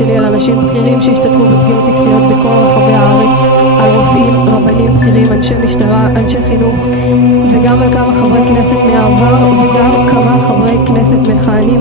שלי על אנשים בכירים שהשתתפו בפגיעות טקסיות בכל רחבי הארץ, על רופאים, רבנים בכירים, אנשי משטרה, אנשי חינוך, וגם על כמה חברי כנסת מהעבר וגם כמה חברי כנסת מכהנים.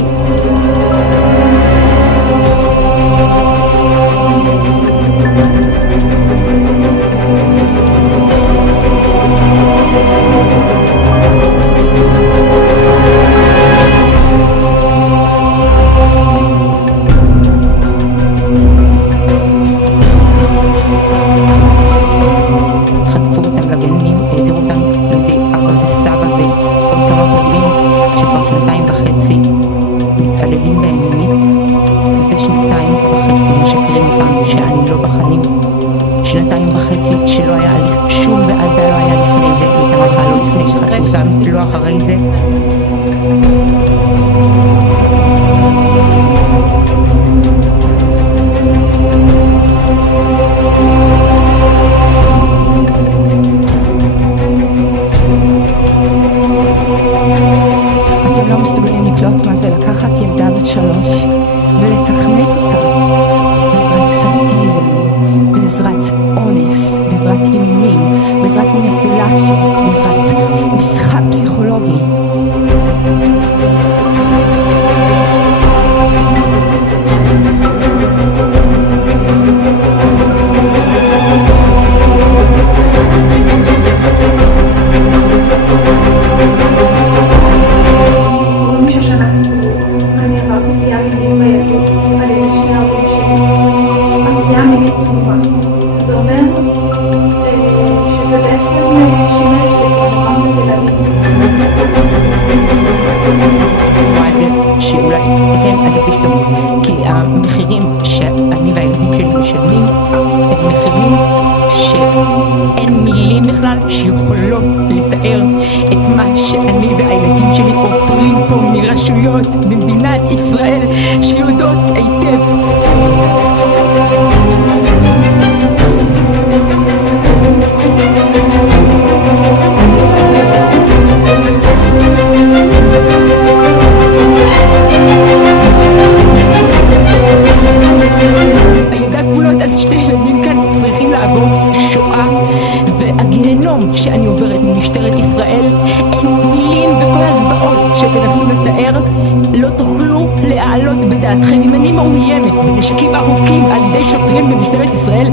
חטפו אותם לגנים, העבירו אותם לידי אבא וסבא ועוד כמה פוגעים שכבר 2.5 מתעללים בהם מינית, ו2.5 משקרים אותם שאני לא בחיים. 2.5 שלא היה הליך, שום ועדה לא היה לפני זה, מתאמרה לא לפני שחטפו אותם, לא אחרי זה. אתם לא מסוגלים לקלוט מה זה לקחת ילדה בת 3 ולתכנת אותה בעזרת סדיזם, בעזרת אונס, בעזרת איומים, בעזרת מניפולציות, בעזרת משחק פסיכולוגי. אני עברתי פגיעה מינית בילדות על ידי שני ההורים שלי. הפגיעה מינית צנועה. זה אומר שזה בעצם שימש לפורנוגרפיה בתל אביב. רואה את זה שאולי כן עדיף לשתוק, כי המחירים שאני והילדים שלי משלמים הם מחירים שאין מילים בכלל שיכולות לתאר את מה שאני והילדים שלי עוברים פה מרשויות במדינת ישראל שיודעות היטב. הידע גבולות, אז שני ילדים כאן צריכים לעבור שואה, והגיהנום שאני עוברת ממשטרת ישראל, אין מילים, וכל הזוועות שתנסו לתאר לא תוכלו להעלות בדעתכם. אם אני מאוימת בנשקים ארוכים על ידי שוטרים במשטרת ישראל,